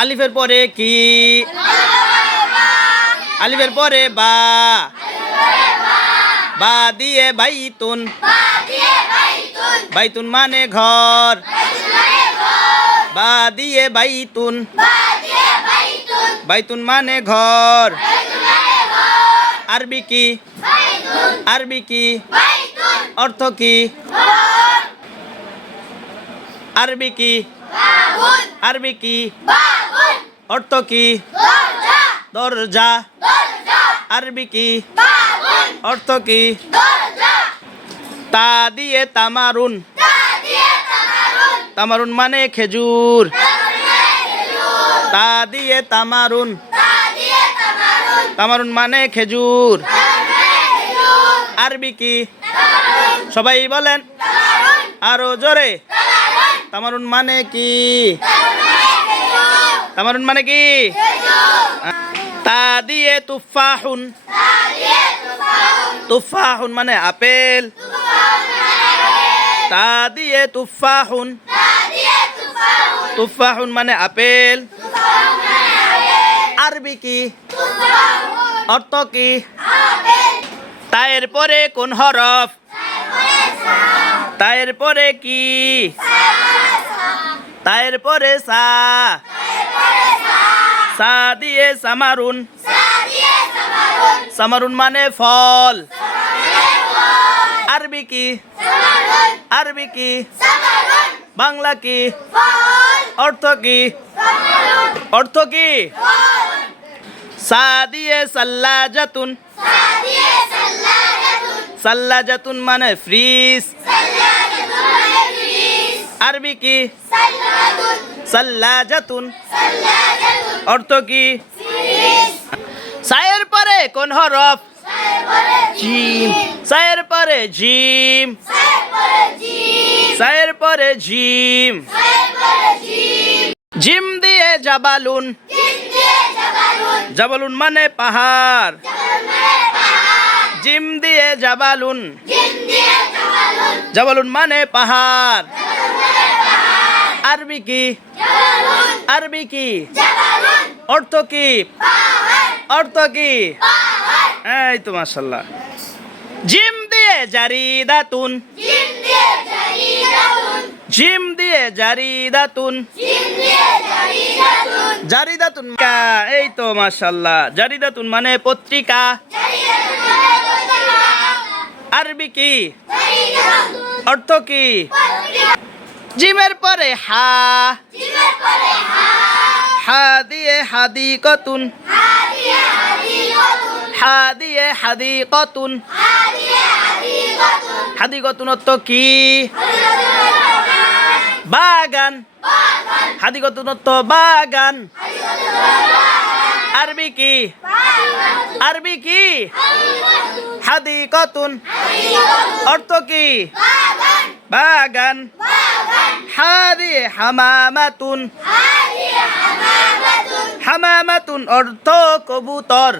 আলিফের পরে কি? আলিফের পরে বা। বা দিয়ে বাইতুন। বাইতুন মানে ঘর। বা দিয়ে বাইতুন। বাইতুন মানে ঘর। আরবি কি? আরবি কি? অর্থ কি? আরবি কি? আরবি কি? অর্থ কি? দরজা। আরবি কি? অর্থ কি? তা দিয়ে তামারুন। তামারুন মানে খেজুর। তা দিয়ে তামারুন। তামারুন মানে খেজুর। আরবি কি? সবাই বলেন আরো জোরে। তামারুন মানে কি? তামারুন মানে কি? তা দিয়ে তুফাহুন। তুফাহুন মানে আপেল। তা দিয়ে তুফাহুন। তুফাহুন মানে আপেল। আরবি কি? অর্থ কি? তায়ের পরে কোন হরফ? তায়ের পরে কি? তায়ের পরে সা। সা দিয়ে সামারুন। সামারুন মানে ফল। আরবি কি? আরবি কি? বাংলা কি? অর্থ কি? অর্থ কি? সা দিয়ে সাল্লাজাতুন। সাল্লাজাতুন মানে ফ্রিজ। আরবি কি? সাল্লাজাতুন। অর্থ কি? সায়ের পরে কোন হরফ? জিম। সায়ের পরে জিম। সায়ের পরে জিম। জিম দিয়ে জাবালুন। জাবালুন মানে পাহাড়। জিম দিয়ে জাবালুন। জাবালুন মানে পাহাড়। আরবি কি? আরবি কি? অর্থ কি? অর্থ কি? এই তো মাশাআল্লাহ। জিম দিয়ে জারিদাতুন। জিম দিয়ে জারিদাতুন। জারিদাতুন এই তো মাশাআল্লাহ। জারিদাতুন মানে পত্রিকা। আরবি কি? অর্থ কি? জিমের পরে হা। হা দিয়ে হাদিকাতুন। হা দিয়ে হাদিকাতুন। হাদিকাতুন অর্থ কি? বাগান। হাদিকাতুন অর্থ বাগান। আরবি কি? আরবি কি? হাদিকাতুন। অর্থ কি? বাগান। হা দিয়ে হামামাতুন। হামামাতুন অর্থ কবুতর।